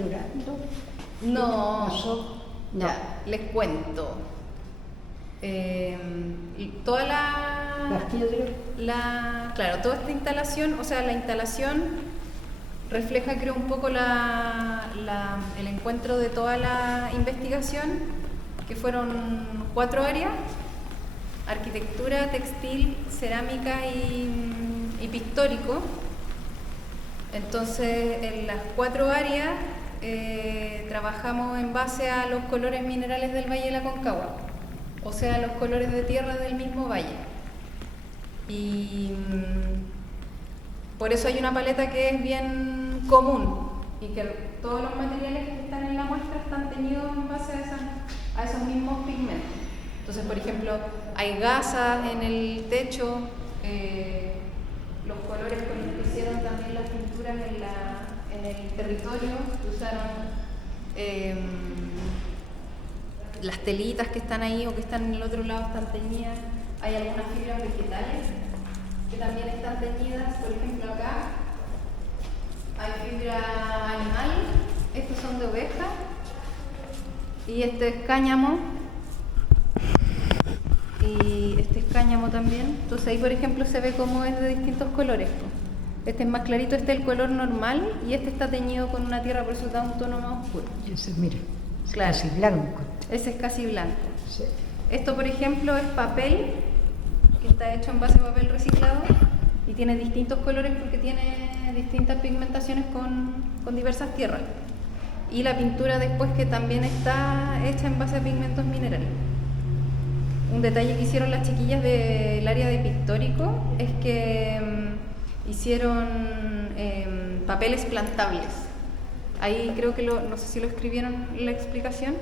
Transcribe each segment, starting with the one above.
llorando. No, ¿Pasó? No. ya, les cuento. Toda Las piedras. claro, toda esta instalación, o sea, la instalación refleja, creo, un poco el encuentro de toda la investigación, que fueron 4 áreas: arquitectura, textil, cerámica y pictórico. Entonces, en las 4 áreas trabajamos en base a los colores minerales del Valle de la Aconcagua, o sea, los colores de tierra del mismo valle. Y por eso hay una paleta que es bien común y que todos los materiales que están en la muestra están teñidos en base a esos mismos pigmentos. Entonces, por ejemplo, hay gasas en el techo, los colores con los que hicieron también las pinturas en el territorio, que usaron las telitas que están ahí o que están en el otro lado están teñidas. Hay algunas fibras vegetales que también están teñidas, por ejemplo acá hay fibra animal, estos son de oveja y este es cáñamo y este es cáñamo también. Entonces ahí, por ejemplo, se ve cómo es de distintos colores. Este es más clarito, este es el color normal y este está teñido con una tierra, por eso da un tono más oscuro. Ese, mira, es Claro. casi blanco. Ese es casi blanco. Sí. Esto, por ejemplo, es papel, que está hecho en base a papel reciclado y tiene distintos colores porque tiene distintas pigmentaciones con diversas tierras. Y la pintura después, que también está hecha en base a pigmentos minerales. Un detalle que hicieron las chiquillas del área de pictórico es que hicieron papeles plantables. Ahí creo que no sé si lo escribieron en la explicación,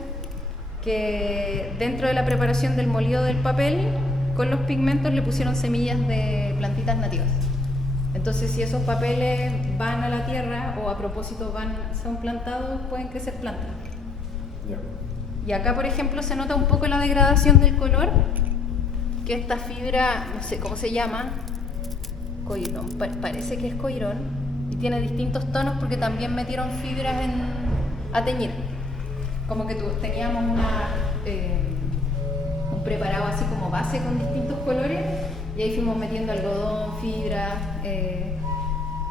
que dentro de la preparación del molido del papel, con los pigmentos le pusieron semillas de plantitas nativas. Entonces, si esos papeles van a la tierra o a propósito son plantados, pueden crecer plantas. Y acá, por ejemplo, se nota un poco la degradación del color, que esta fibra, no sé cómo se llama, coirón, parece que es coirón, y tiene distintos tonos porque también metieron fibras a teñir. Como que teníamos un preparado así como base con distintos colores y ahí fuimos metiendo algodón, fibra,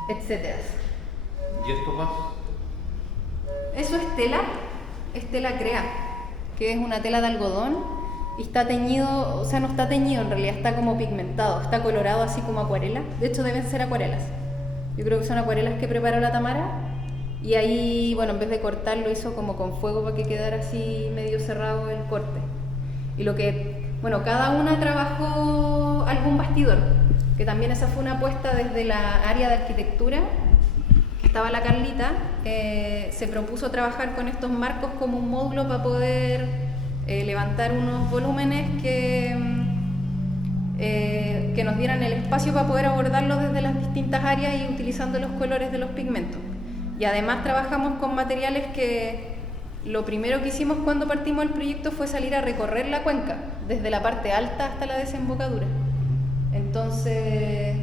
etcétera. ¿Y esto más? Eso es tela crea, que es una tela de algodón y está teñido, o sea, no está teñido en realidad, está como pigmentado, está colorado así como acuarela. De hecho, deben ser acuarelas. Yo creo que son acuarelas que preparó la Tamara. Y ahí, bueno, en vez de cortarlo, hizo como con fuego para que quedara así medio cerrado el corte. Y cada una trabajó algún bastidor, que también esa fue una apuesta desde la área de arquitectura, que estaba la Carlita, se propuso trabajar con estos marcos como un módulo para poder levantar unos volúmenes que nos dieran el espacio para poder abordarlos desde las distintas áreas y utilizando los colores de los pigmentos. Y además trabajamos con materiales que lo primero que hicimos cuando partimos el proyecto fue salir a recorrer la cuenca, desde la parte alta hasta la desembocadura. Entonces,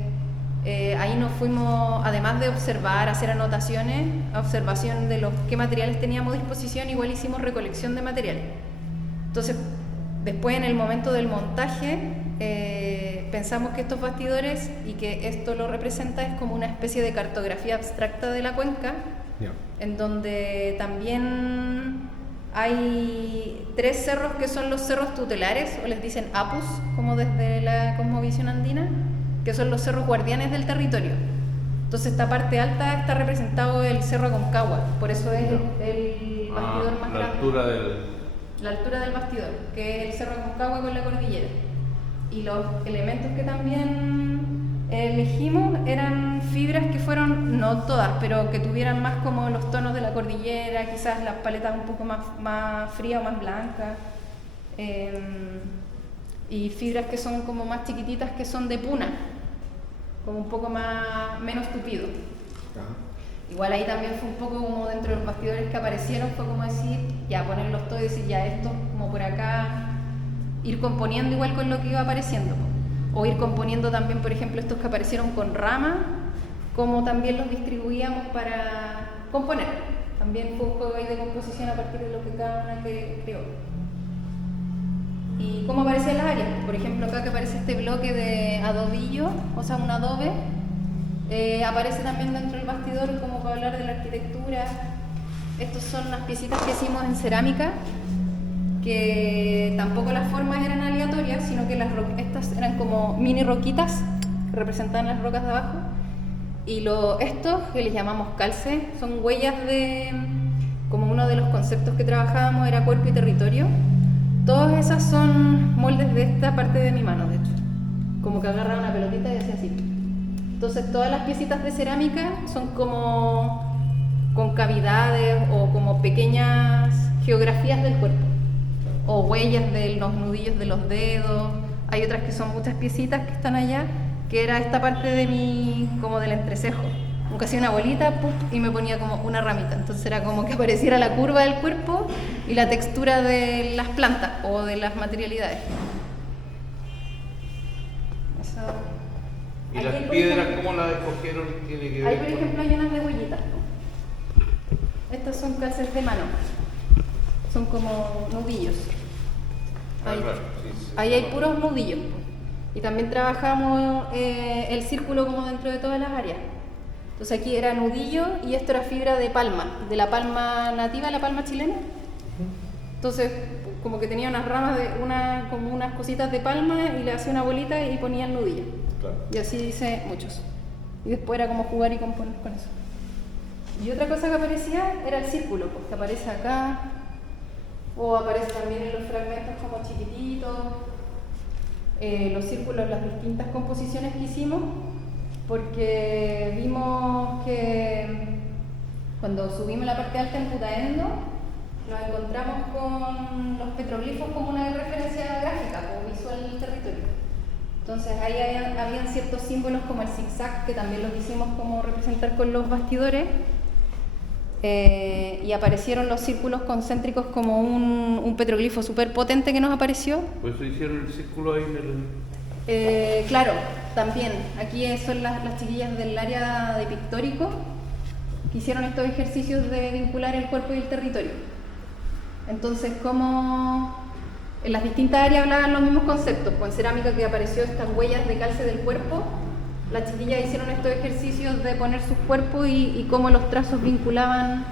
ahí nos fuimos, además de observar, hacer anotaciones, a observación de qué materiales teníamos a disposición, igual hicimos recolección de materiales. Entonces, después en el momento del montaje, pensamos que estos bastidores y que esto lo representa es como una especie de cartografía abstracta de la cuenca, en donde también hay 3 cerros que son los cerros tutelares, o les dicen apus, como desde la cosmovisión andina, que son los cerros guardianes del territorio. Entonces, esta parte alta está representado el Cerro Aconcagua, por eso es el bastidor más grande. La altura del bastidor, que es el Cerro Aconcagua con la cordillera. Y los elementos que también elegimos eran fibras que fueron, no todas, pero que tuvieran más como los tonos de la cordillera, quizás las paletas un poco más frías o más blancas, y fibras que son como más chiquititas, que son de puna, como un poco menos tupido. Igual ahí también fue un poco como dentro de los bastidores que aparecieron, fue como decir, ya ponerlos todos y decir, ya esto, como por acá, ir componiendo igual con lo que iba apareciendo. O ir componiendo también, por ejemplo, estos que aparecieron con rama, como también los distribuíamos para componer También fue un juego ahí de composición a partir de lo que cada una creó. ¿Y cómo aparecían las áreas? Por ejemplo, acá que aparece este bloque de adobillo, o sea, un adobe, aparece también dentro del bastidor como para hablar de la arquitectura. Estos son las piecitas que hicimos en cerámica, que tampoco las formas eran aleatorias, sino que estas eran como mini roquitas que representaban las rocas de abajo. Y estos, que les llamamos calce, son huellas de, como uno de los conceptos que trabajábamos era cuerpo y territorio. Todas esas son moldes de esta parte de mi mano, de hecho. Como que agarra una pelotita y hacía así. Entonces todas las piecitas de cerámica son como con cavidades o como pequeñas geografías del cuerpo. O huellas de los nudillos de los dedos. Hay otras que son muchas piecitas que están allá, que era esta parte de como del entrecejo. Nunca hacía una bolita y me ponía como una ramita. Entonces era como que apareciera la curva del cuerpo y la textura de las plantas o de las materialidades. Eso. ¿Y Aquí, las por piedras ejemplo, cómo las escogieron? ¿Tiene que ahí, ver por con- ejemplo, hay unas de huellitas. Estas son calces de mano. Son como nudillos. Ahí, claro, sí, sí. ahí hay puros nudillos. Y también trabajamos el círculo como dentro de todas las áreas. Entonces aquí era nudillo y esto era fibra de palma, de la palma nativa, la palma chilena. Entonces como que tenía unas ramas como unas cositas de palma y le hacía una bolita y ponía el nudillo. Claro. Y así hice muchos. Y después era como jugar y componer con eso. Y otra cosa que aparecía era el círculo, pues, que aparece acá, o aparece también en los fragmentos como chiquititos. Los círculos, las distintas composiciones que hicimos, porque vimos que cuando subimos la parte alta en Putaendo nos encontramos con los petroglifos como una referencia gráfica o visual del territorio. Entonces ahí habían ciertos símbolos como el zigzag, que también los quisimos como representar con los bastidores, y aparecieron los círculos concéntricos como un petroglifo súper potente que nos apareció. Por eso hicieron el círculo ahí en el... Claro, también. Aquí son las chiquillas del área de pictórico que hicieron estos ejercicios de vincular el cuerpo y el territorio. Entonces, como en las distintas áreas hablaban los mismos conceptos, con cerámica que apareció estas huellas de calce del cuerpo, las chiquillas hicieron estos ejercicios de poner sus cuerpos y cómo los trazos vinculaban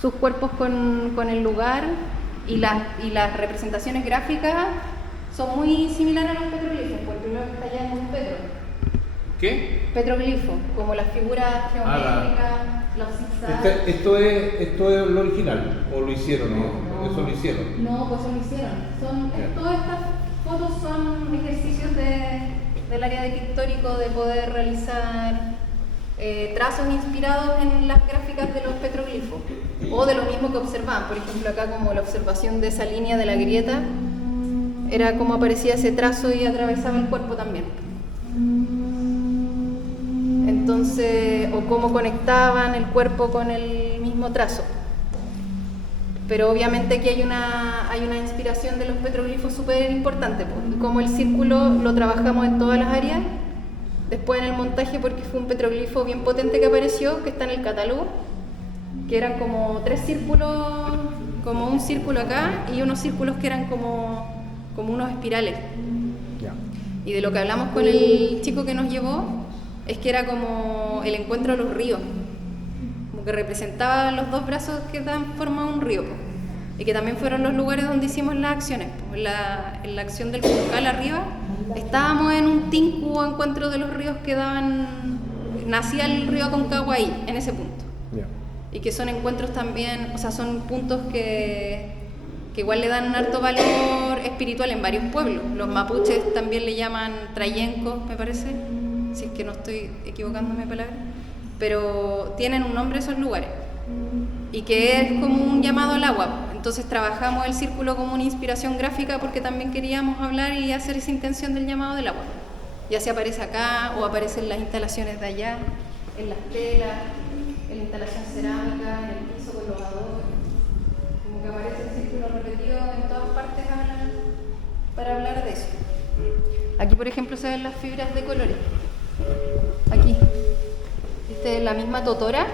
sus cuerpos con el lugar, y las representaciones gráficas son muy similares a los petroglifos, porque primero que está allá en un petro. ¿Qué? Petroglifo, como las figuras geométricas, los zigzags. ¿Esto es lo original o lo hicieron? ¿No? Eso lo hicieron. No, pues eso lo hicieron. Bien. Todas estas fotos son ejercicios del área de pictórico, de poder realizar trazos inspirados en las gráficas de los petroglifos o de lo mismo que observaban. Por ejemplo, acá como la observación de esa línea de la grieta era como aparecía ese trazo y atravesaba el cuerpo también. Entonces, o cómo conectaban el cuerpo con el mismo trazo. Pero obviamente aquí hay una inspiración de los petroglifos súper importante, pues, y como el círculo lo trabajamos en todas las áreas, después en el montaje, porque fue un petroglifo bien potente que apareció, que está en el catálogo, que eran como 3 círculos, como un círculo acá y unos círculos que eran como unos espirales. Ya. Y de lo que hablamos con el chico que nos llevó, es que era como el encuentro de los ríos, como que representaba los dos brazos que dan forma a un río, po. Y que también fueron los lugares donde hicimos las acciones, po. En la acción del Puncal arriba, estábamos en un tinku o encuentro de los ríos que nacía el río Aconcagua ahí, en ese punto. Ya. Y que son encuentros también, o sea, son puntos que igual le dan un harto valor espiritual en varios pueblos. Los mapuches también le llaman trayencos, me parece, si es que no estoy equivocándome de palabra, pero tienen un nombre esos lugares, y que es como un llamado al agua. Entonces trabajamos el círculo como una inspiración gráfica porque también queríamos hablar y hacer esa intención del llamado del agua. Ya sea aparece acá o aparece en las instalaciones de allá, en las telas, en la instalación cerámica, en el piso con los adornos. Como que aparece el círculo repetido en todas partes para hablar de eso. Aquí, por ejemplo, se ven las fibras de colores. Aquí. Esta es la misma totora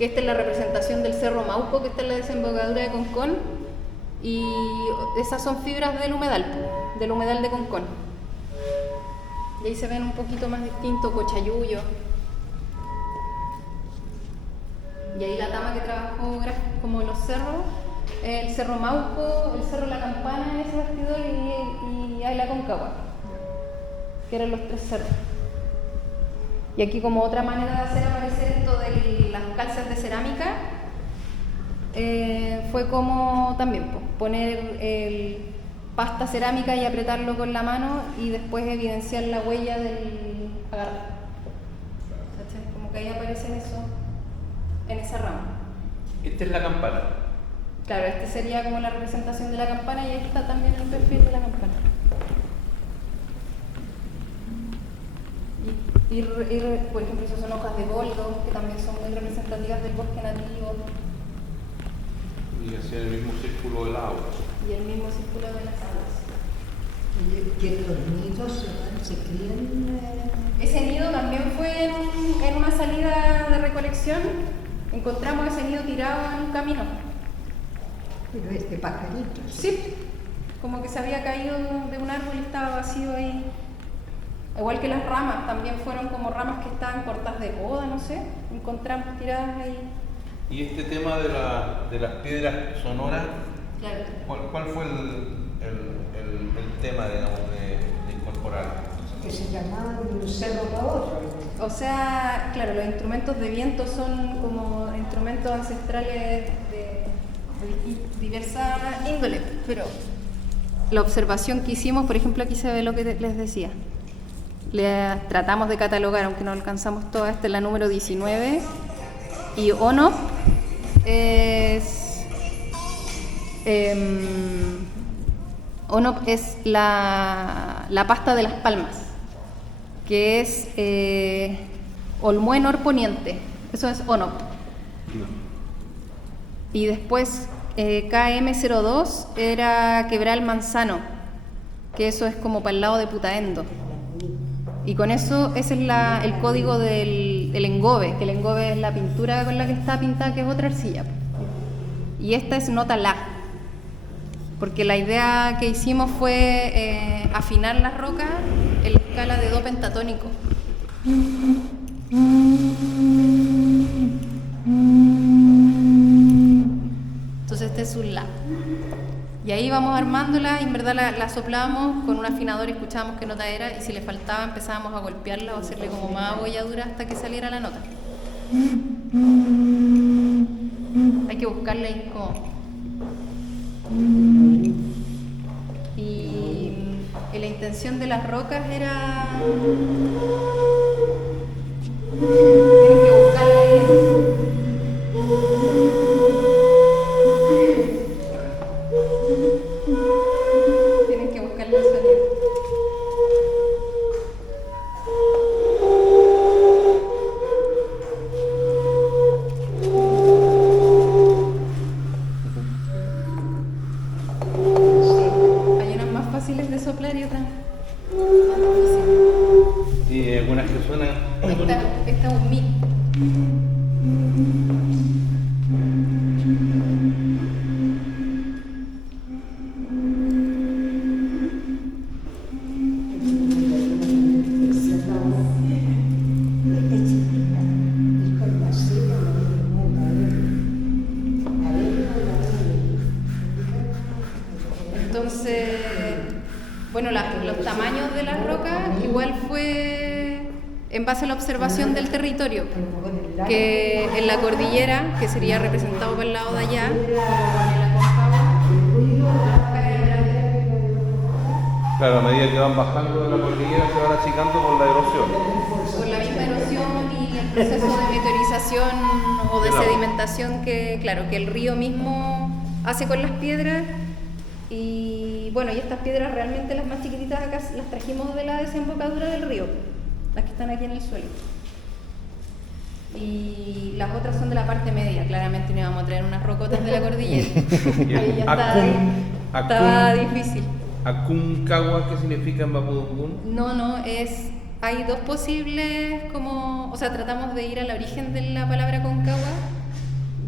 que esta es la representación del Cerro Mauco, que está en la desembocadura de Concón, y esas son fibras del humedal de Concón. Y ahí se ven un poquito más distinto, Cochayuyo. Y ahí la tama que trabajó como los cerros, el Cerro Mauco, el Cerro La Campana en ese bastidor y ahí la Concagua, que eran los 3 cerros. Y aquí como otra manera de hacer aparecer esto de las calzas de cerámica, fue como también poner pasta cerámica y apretarlo con la mano y después evidenciar la huella del agarre. ¿Cachai? Como que ahí aparece eso en esa rama. Esta es la campana. Claro, este sería como la representación de la campana y ahí está también el perfil de la campana. Y por ejemplo, esas son hojas de boldo, que también son muy representativas del bosque nativo. Y hacía el mismo círculo del agua. Y el mismo círculo de las aguas. ¿Que los nidos se crían? Ese nido también fue en una salida de recolección. Encontramos ese nido tirado en un camino. Pero es de pajaritos. Sí, como que se había caído de un árbol y estaba vacío ahí. Igual que las ramas, también fueron como ramas que estaban cortadas de poda, no sé. Encontramos tiradas ahí. Y este tema de las piedras sonoras, Claro. ¿cuál fue el tema, digamos, de incorporarlo? Que se llamaban de un cerro para otro. O sea, claro, los instrumentos de viento son como instrumentos ancestrales de diversa índole, pero la observación que hicimos, por ejemplo, aquí se ve lo que les decía. Tratamos de catalogar, aunque no alcanzamos toda, esta es la número 19, y ONOP es la pasta de las palmas, que es Olmué Poniente, eso es ONOP. Y después KM02 era Quebral Manzano, que eso es como para el lado de Putaendo. Y con eso, ese es el código del engobe, que el engobe es la pintura con la que está pintada, que es otra arcilla. Y esta es nota La, porque la idea que hicimos fue afinar la roca en la escala de do pentatónico. Entonces este es un La. Y ahí vamos armándola y en verdad la soplábamos con un afinador y escuchábamos qué nota era, y si le faltaba empezábamos a golpearla o a hacerle como más abolladura hasta que saliera la nota. Hay que buscarla ahí como... Y la intención de las rocas era... Tienes que buscarla ahí. Tienen que buscarle el sonido. Hay unas más fáciles de soplar y otras más difíciles. Y algunas que suenan. Esta es un Mi. Entonces, bueno, los tamaños de las rocas igual fue en base a la observación del territorio, que en la cordillera, que sería representado por el lado de allá, Claro, a medida que van bajando de la cordillera se van achicando por la erosión. por la misma erosión y el proceso de meteorización o de Claro. sedimentación que, claro, que el río mismo hace con las piedras. Y bueno, y estas piedras realmente las más chiquititas acá las trajimos de la desembocadura del río, las que están aquí en el suelo. Y las otras son de la parte media, claramente no íbamos a traer unas rocotas de la cordillera. Ahí ya estaba difícil. Aconcagua, ¿qué significa en Mapudungun? No, hay dos posibles, o sea, tratamos de ir al origen de la palabra Aconcagua,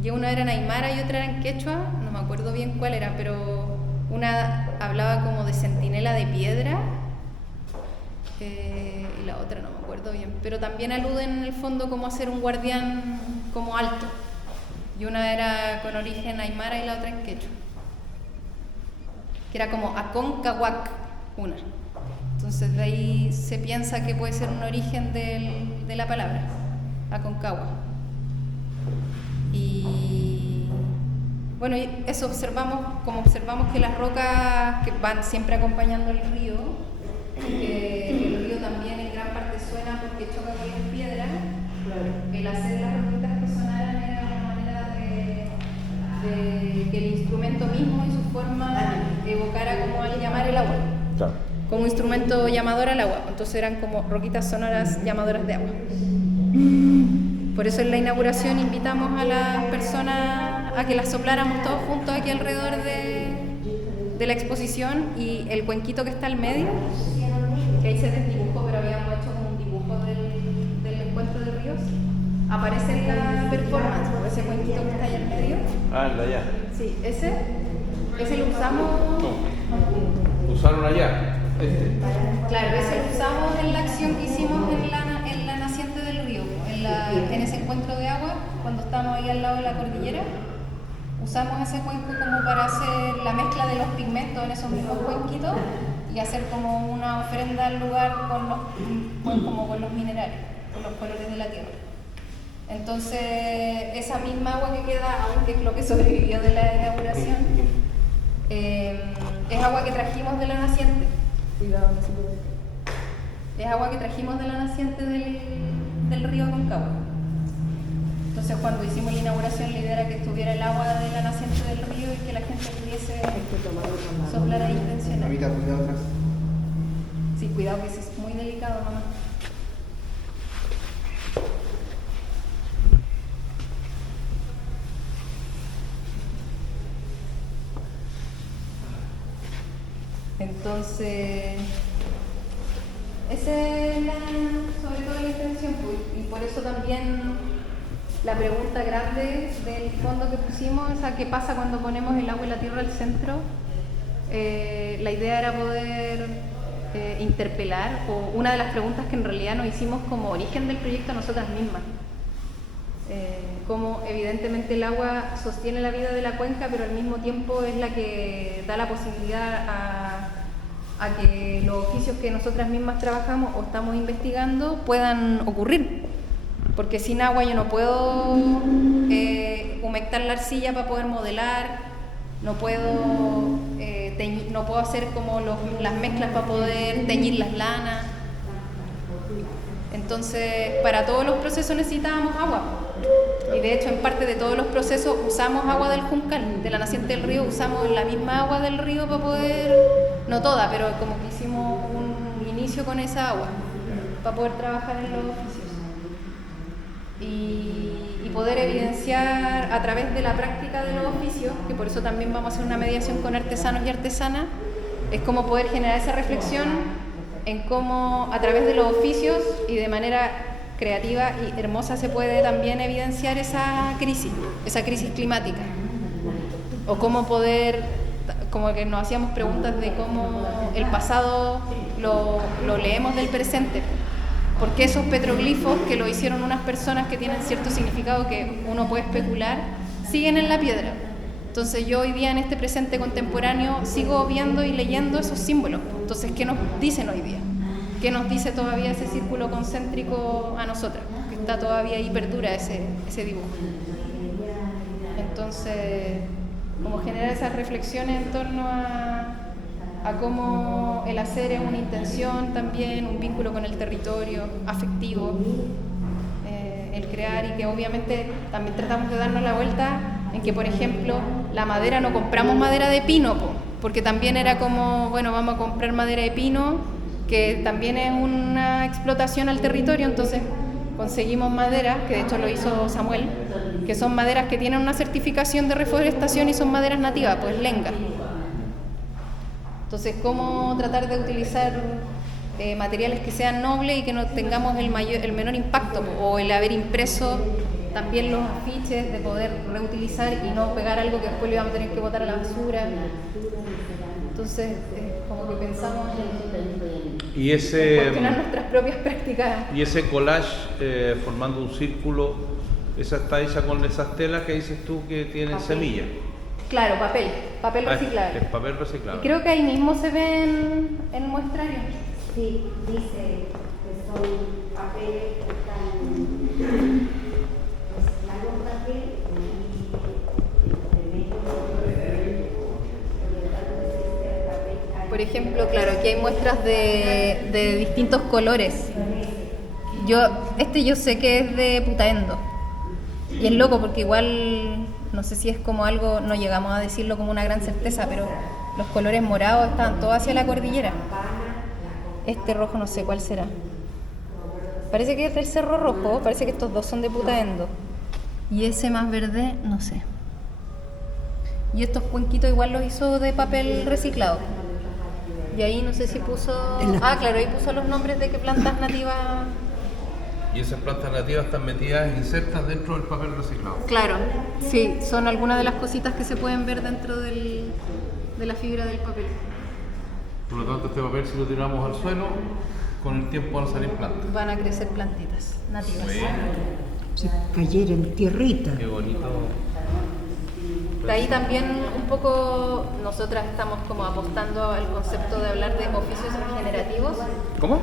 que una era en aymara y otra era en quechua, no me acuerdo bien cuál era, pero una hablaba como de centinela de piedra y la otra no me acuerdo bien, pero también aluden en el fondo como a ser un guardián como alto, y una era con origen aymara y la otra en quechua, que era como Aconcaghuac, una. Entonces de ahí se piensa que puede ser un origen de la palabra, Aconcagua. Y bueno, y eso observamos que las rocas que van siempre acompañando el río, que el río también en gran parte suena porque choca con las piedras, el hacer las roquitas que sonaran era una manera de que el instrumento mismo y su forma evocara como al llamar el agua. Claro. Como instrumento llamador al agua, entonces eran como roquitas sonoras llamadoras de agua. Por eso en la inauguración invitamos a las personas a que las sopláramos todos juntos aquí alrededor de la exposición, y el cuenquito que está al medio, que ahí se desdibujó, pero habíamos hecho como un dibujo del encuentro de ríos, aparece en la performance, ese cuenquito que está ahí al medio. Ah, el de allá. Sí, ese lo usamos. No. ¿Usaron allá? Claro, ese lo usamos en la acción que hicimos en la naciente del río, en ese encuentro de agua, cuando estábamos ahí al lado de la cordillera. Usamos ese cuenco como para hacer la mezcla de los pigmentos en esos mismos cuenquitos y hacer como una ofrenda al lugar con los minerales, con los colores de la tierra. Entonces, esa misma agua que queda, aunque es lo que sobrevivió de la inauguración, es agua que trajimos de la naciente. Cuidado, no se puede. Es agua que trajimos de la naciente del río Aconcagua. Entonces, cuando hicimos la inauguración, la idea era que estuviera el agua de la naciente del río y que la gente pudiese soplar ahí intencional. Mamita, cuidado atrás. Sí, cuidado, que ese es muy delicado, mamá. Entonces, esa es sobre todo la intención, y por eso también la pregunta grande del fondo que pusimos es a qué pasa cuando ponemos el agua y la tierra al centro. La idea era poder interpelar, o una de las preguntas que en realidad nos hicimos como origen del proyecto a nosotras mismas. Cómo evidentemente el agua sostiene la vida de la cuenca, pero al mismo tiempo es la que da la posibilidad a que los oficios que nosotras mismas trabajamos o estamos investigando puedan ocurrir. Porque sin agua yo no puedo humectar la arcilla para poder modelar, no puedo hacer como las mezclas para poder teñir las lanas. Entonces, para todos los procesos necesitábamos agua. Y de hecho, en parte de todos los procesos usamos agua del Juncal, de la naciente del río, usamos la misma agua del río para poder, no toda, pero como que hicimos un inicio con esa agua, para poder trabajar en los oficios. Y poder evidenciar a través de la práctica de los oficios, que por eso también vamos a hacer una mediación con artesanos y artesanas, es como poder generar esa reflexión en cómo a través de los oficios y de manera creativa y hermosa se puede también evidenciar esa crisis climática. O cómo poder, como que nos hacíamos preguntas de cómo el pasado lo leemos del presente. Porque esos petroglifos que lo hicieron unas personas que tienen cierto significado que uno puede especular, siguen en la piedra. Entonces yo hoy día en este presente contemporáneo sigo viendo y leyendo esos símbolos. Entonces, ¿qué nos dicen hoy día? ¿Qué nos dice todavía ese círculo concéntrico a nosotras? Que está todavía ahí, perdura ese dibujo. Entonces, como generar esas reflexiones en torno a cómo el hacer es una intención también, un vínculo con el territorio, afectivo, el crear, y que obviamente también tratamos de darnos la vuelta en que, por ejemplo, la madera, no compramos madera de pino, porque también era como, bueno, vamos a comprar madera de pino, que también es una explotación al territorio. Entonces conseguimos madera, que de hecho lo hizo Samuel, que son maderas que tienen una certificación de reforestación y son maderas nativas, pues lenga. Entonces, ¿cómo tratar de utilizar materiales que sean nobles y que no tengamos el menor impacto, o el haber impreso también los afiches, de poder reutilizar y no pegar algo que después le íbamos a tener que botar a la basura. Entonces, como que pensamos Y en cuestionar nuestras propias prácticas. y ese collage formando un círculo, esa está hecha con esas telas que dices tú que tienen Papel. semillas. Claro, papel reciclable. Es papel reciclable. Y creo que ahí mismo se ve en el muestrario. Sí, dice que son papeles que están mezclados con papel y Por ejemplo, claro, aquí hay muestras de distintos colores. Yo sé que es de Putaendo. Y es loco porque igual, no sé si es como algo, no llegamos a decirlo como una gran certeza, pero los colores morados estaban todos hacia la cordillera. Este rojo no sé cuál será. Parece que es del Cerro Rojo, parece que estos dos son de Putaendo. Y ese más verde, no sé. Y estos cuenquitos igual los hizo de papel reciclado. Y ahí no sé si puso... Ah, claro, ahí puso los nombres de qué plantas nativas... Y esas plantas nativas están metidas, insertas dentro del papel reciclado. Claro, sí, son algunas de las cositas que se pueden ver dentro de la fibra del papel. Por lo tanto, este papel, si lo tiramos al suelo, con el tiempo van a salir plantas. Van a crecer plantitas nativas. Si cayera en tierrita. Qué bonito. De ahí también un poco nosotras estamos como apostando al concepto de hablar de oficios regenerativos. ¿Cómo?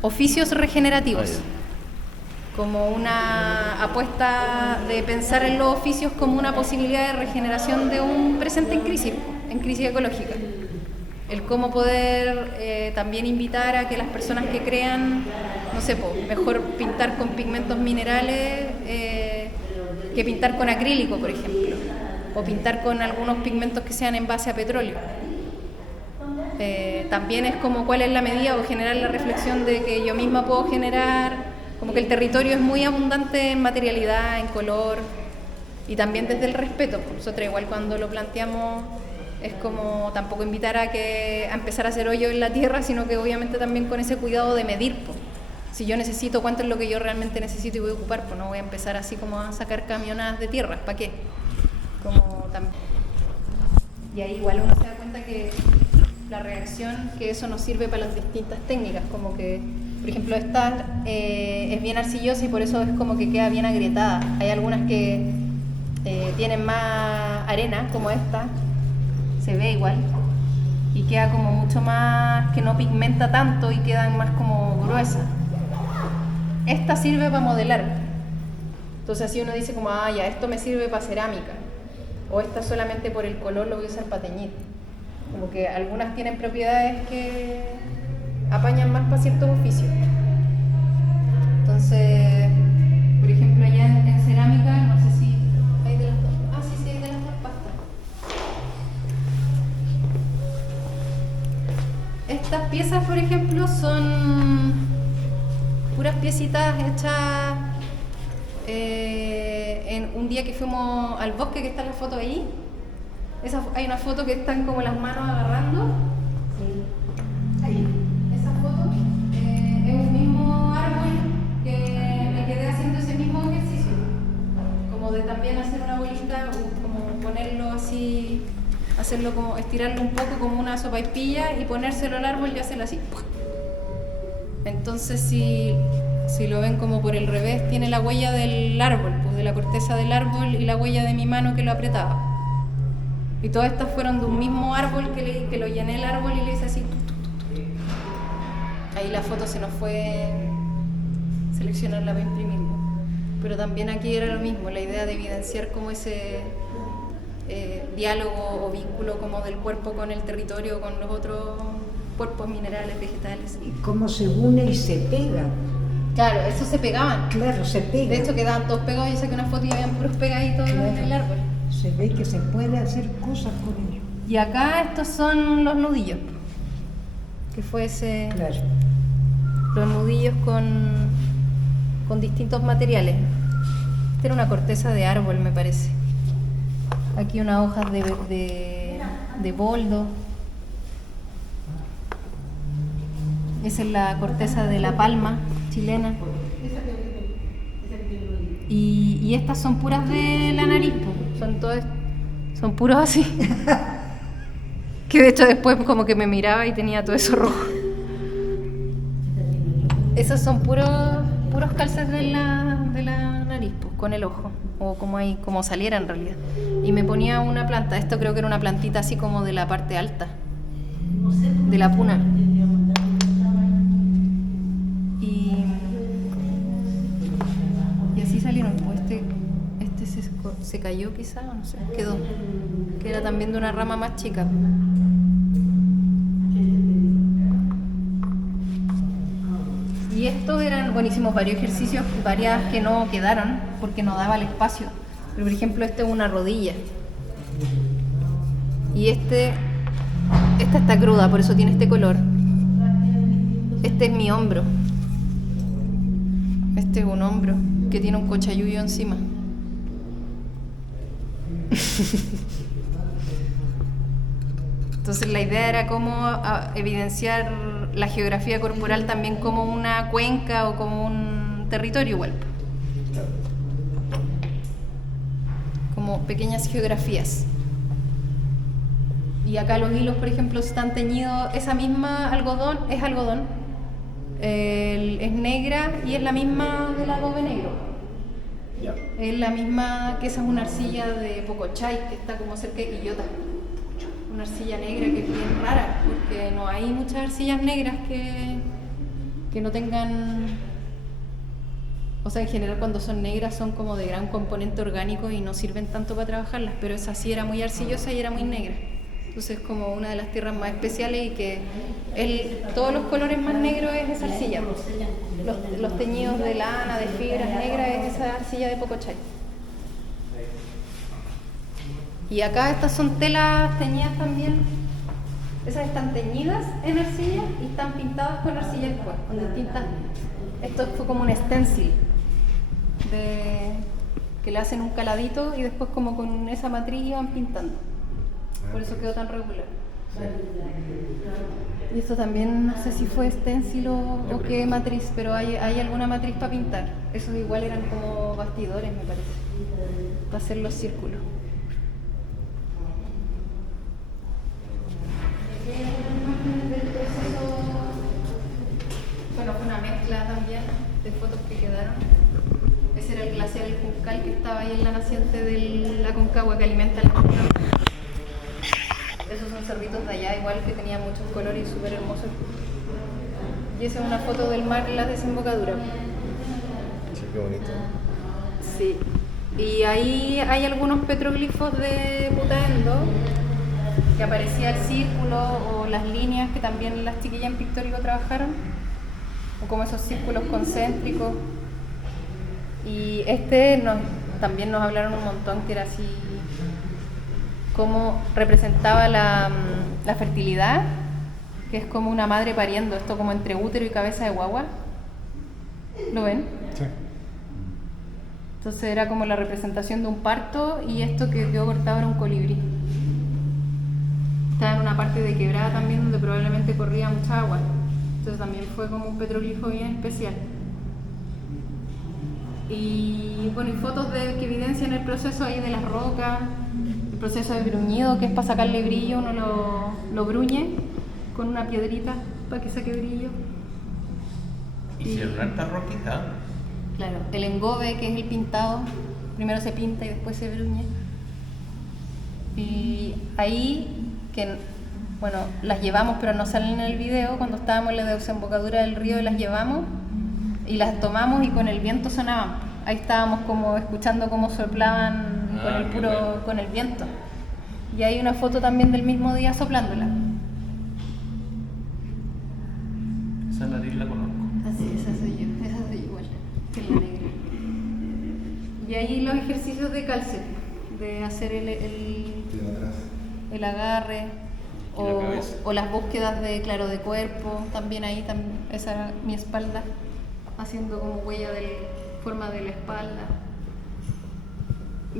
Oficios regenerativos. Como una apuesta de pensar en los oficios como una posibilidad de regeneración de un presente en crisis ecológica. El cómo poder también invitar a que las personas que crean, no sé, mejor pintar con pigmentos minerales que pintar con acrílico, por ejemplo, o pintar con algunos pigmentos que sean en base a petróleo. También es como cuál es la medida o generar la reflexión de que yo misma puedo generar, como que el territorio es muy abundante en materialidad, en color y también desde el respeto. Nosotros igual cuando lo planteamos es como tampoco invitar a empezar a hacer hoyo en la tierra, sino que obviamente también con ese cuidado de medir. Si yo necesito, cuánto es lo que yo realmente necesito y voy a ocupar, pues no voy a empezar así como a sacar camionadas de tierra, ¿para qué? Y ahí igual uno se da cuenta que la reacción, que eso nos sirve para las distintas técnicas, como que, por ejemplo, esta es bien arcillosa y por eso es como que queda bien agrietada. Hay algunas que tienen más arena, como esta, se ve igual, y queda como mucho más, que no pigmenta tanto y quedan más como gruesas. Esta sirve para modelar. Entonces así uno dice como, ya, esto me sirve para cerámica, o esta solamente por el color lo voy a usar para teñir. Como que algunas tienen propiedades que apañan más para ciertos oficios. Entonces, por ejemplo, allá en cerámica, no sé si hay de las dos. Sí, hay de las dos pastas. Estas piezas, por ejemplo, son puras piecitas hechas en un día que fuimos al bosque, que está la foto ahí. Hay una foto que están como las manos agarrando. Sí. Ahí. Esa foto es un mismo árbol que me quedé haciendo ese mismo ejercicio. Como de también hacer una bolita, como ponerlo así, hacerlo como, estirarlo un poco como una sopaipilla y ponérselo al árbol y hacerlo así. Entonces si lo ven como por el revés, tiene la huella del árbol, pues de la corteza del árbol y la huella de mi mano que lo apretaba. Y todas estas fueron de un mismo árbol que lo llené el árbol y le hice así. Ahí la foto se nos fue seleccionarla para imprimirla. Pero también aquí era lo mismo, la idea de evidenciar como ese diálogo o vínculo como del cuerpo con el territorio, con los otros cuerpos minerales, vegetales. Y cómo se une y se pega. Claro, esos se pegaban. Claro, se pega. De hecho quedaban todos pegados, yo saqué una foto y habían puros pegaditos en el árbol. Se ve que se puede hacer cosas con ellos. Y acá estos son los nudillos, que fue ese... Claro. Los nudillos con distintos materiales. Esta era una corteza de árbol, me parece. Aquí unas hojas de boldo. Esa es la corteza de la palma chilena. Y Y estas son puras de la nariz, son puros así. Que de hecho después como que me miraba y tenía todo eso rojo. Esos son puros calces de la nariz, pues, con el ojo, o como saliera en realidad. Y me ponía una planta, esto creo que era una plantita así como de la parte alta, de la puna. Y así salieron, pues este se cayó quizá, no sé, quedó, que era también de una rama más chica. Y estos eran, bueno, hicimos varios ejercicios, varias que no quedaron porque no daba el espacio. Pero por ejemplo, este es una rodilla. Y esta está cruda, por eso tiene este color. Este es mi hombro. Este es un hombro que tiene un cochayuyo encima. Entonces la idea era cómo evidenciar la geografía corporal también como una cuenca o como un territorio igual. Como pequeñas geografías. Y acá los hilos, por ejemplo, están teñidos, esa misma algodón es algodón, es negra y es la misma del adobe negro. Es la misma, que esa es una arcilla de Pocochay, que está como cerca de Quillota. Una arcilla negra que es bien rara, porque no hay muchas arcillas negras que no tengan, o sea, en general cuando son negras son como de gran componente orgánico y no sirven tanto para trabajarlas, pero esa sí era muy arcillosa y era muy negra. Entonces es como una de las tierras más especiales y que todos los colores más negros es esa arcilla. Los teñidos de lana, de fibras negras es esa arcilla de Pocochay. Y acá estas son telas teñidas también. Esas están teñidas en arcilla y están pintadas con arcilla después, con distintas. Esto fue como un stencil que le hacen un caladito y después como con esa matriz van pintando. Por eso quedó tan regular. Y esto también no sé si fue stencil o qué matriz, pero hay alguna matriz para pintar. Esos igual eran como bastidores, me parece, para hacer los círculos. Bueno, fue una mezcla también de fotos que quedaron. Ese era el glaciar El Juncal que estaba ahí en la naciente de la Concagua que alimenta el Juncal. Esos son cerritos de allá, igual que tenían muchos colores y súper hermosos. Y esa es una foto del mar en la desembocadura. Sí, qué bonito. Sí. Y ahí hay algunos petroglifos de Putaendo, que aparecía el círculo o las líneas que también las chiquillas en pictórico trabajaron, o como esos círculos concéntricos. Y también nos hablaron un montón, que era así, cómo representaba la fertilidad, que es como una madre pariendo, esto como entre útero y cabeza de guagua. ¿Lo ven? Sí. Entonces era como la representación de un parto y esto que quedó cortado era un colibrí. Estaba en una parte de quebrada también donde probablemente corría mucha agua. Entonces también fue como un petroglifo bien especial. Y bueno, y fotos que evidencian el proceso ahí de las rocas, el proceso de bruñido, que es para sacarle brillo, uno lo bruñe con una piedrita para que saque brillo. Y cierran esta roquita. Claro, el engobe, que es el pintado, primero se pinta y después se bruñe. Y ahí, bueno, las llevamos, pero no salen en el video, cuando estábamos en la desembocadura del río las llevamos y las tomamos y con el viento sonaban. Ahí estábamos como escuchando cómo soplaban con el viento. Y hay una foto también del mismo día soplándola. Esa nariz la conozco. Así, esa soy yo igual, que es la negra. Y ahí los ejercicios de calce, de hacer el agarre o las búsquedas de cuerpo, también ahí, esa era mi espalda, haciendo como huella forma de la espalda.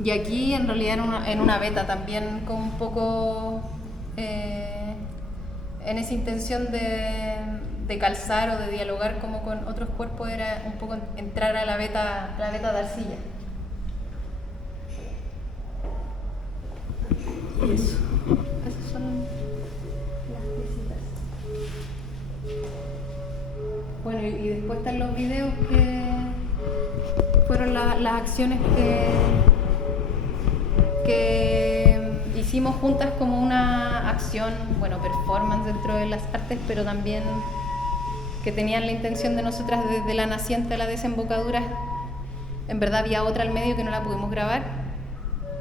Y aquí en realidad en una beta también con un poco en esa intención de calzar o de dialogar como con otros cuerpos, era un poco entrar a la beta de arcilla. Y eso. Esas son las piecitas. Bueno, y después están los videos que fueron las acciones que hicimos juntas como una acción, bueno, performance dentro de las artes, pero también que tenían la intención de nosotras desde la naciente a la desembocadura. En verdad había otra al medio que no la pudimos grabar,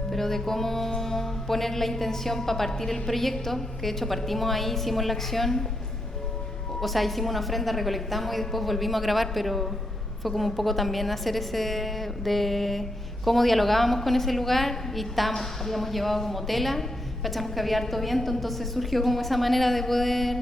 pero de cómo poner la intención para partir el proyecto, que de hecho partimos ahí, hicimos la acción, o sea, hicimos una ofrenda, recolectamos y después volvimos a grabar, pero fue como un poco también hacer ese de cómo dialogábamos con ese lugar y habíamos llevado como tela, cachamos que había harto viento, entonces surgió como esa manera de poder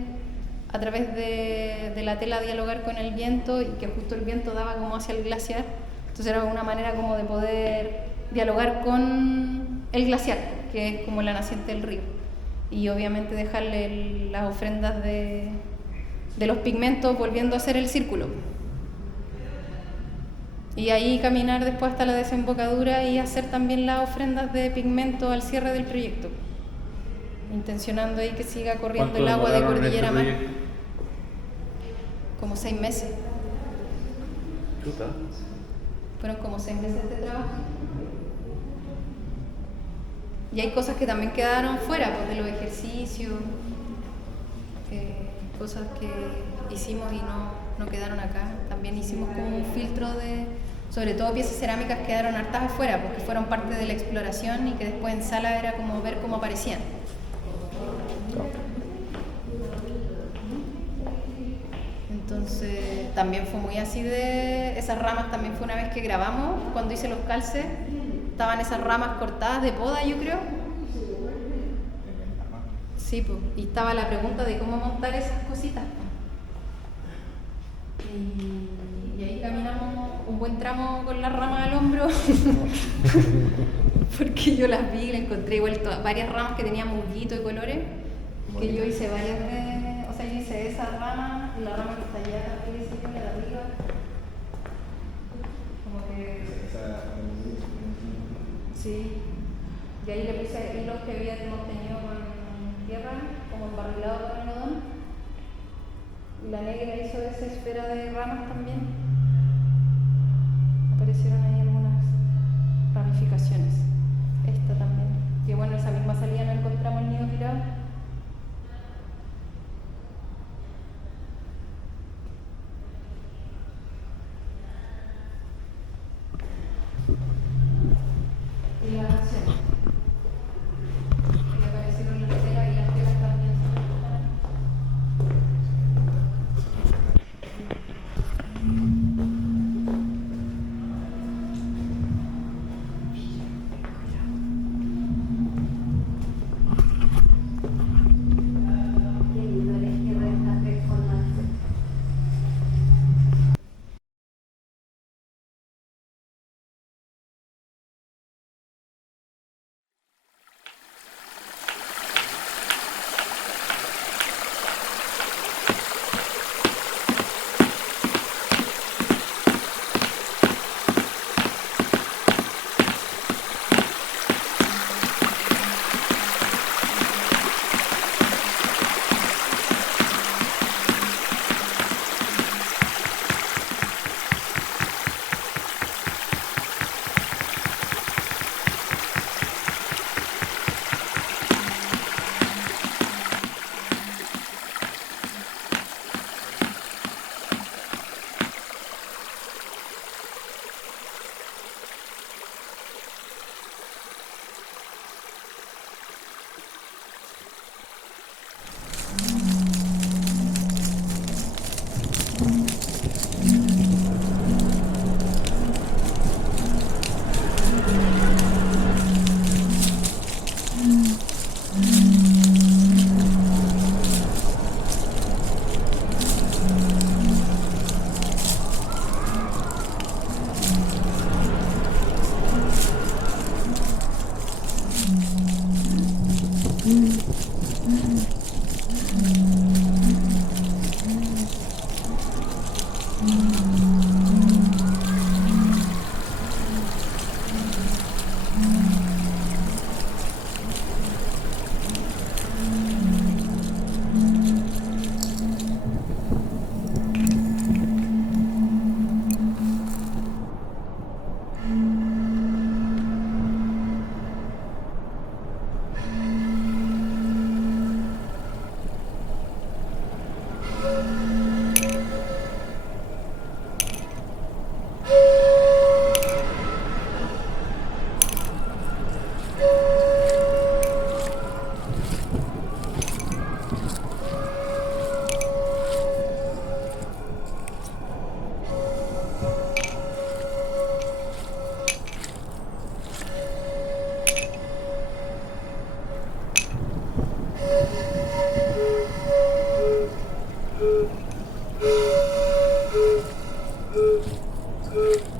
a través de la tela dialogar con el viento y que justo el viento daba como hacia el glaciar, entonces era una manera como de poder dialogar con el glaciar, que es como la naciente del río, y obviamente dejarle las ofrendas de los pigmentos volviendo a hacer el círculo. Y ahí caminar después hasta la desembocadura y hacer también las ofrendas de pigmento al cierre del proyecto, intencionando ahí que siga corriendo el agua de Cordillera Mar. Como 6 meses. Chuta. Fueron como 6 meses de trabajo. Y hay cosas que también quedaron fuera, pues, de los ejercicios, cosas que hicimos y no quedaron acá. También hicimos como un filtro sobre todo piezas cerámicas que quedaron hartas afuera, porque fueron parte de la exploración y que después en sala era como ver cómo aparecían. Entonces también fue muy así de esas ramas, también fue una vez que grabamos, cuando hice los calces, estaban esas ramas cortadas de poda, yo creo. Sí, pues, y estaba la pregunta de cómo montar esas cositas. Y ahí caminamos un buen tramo con las ramas al hombro, porque yo las vi y le encontré igual varias ramas que tenían musguito y colores, que yo hice varias veces, o sea, yo hice esa rama, y la rama que está allá, la de arriba, como que... Sí, y ahí le puse hilos que habíamos tenido con tierra, como embarrilado con algodón, y la negra hizo esa esfera de ramas también. Aparecieron ahí algunas ramificaciones. Esta también, que bueno, esa misma salida no encontramos el nido tirado. Y las acciones. Y aparecieron las telas y las telas también. Gracias.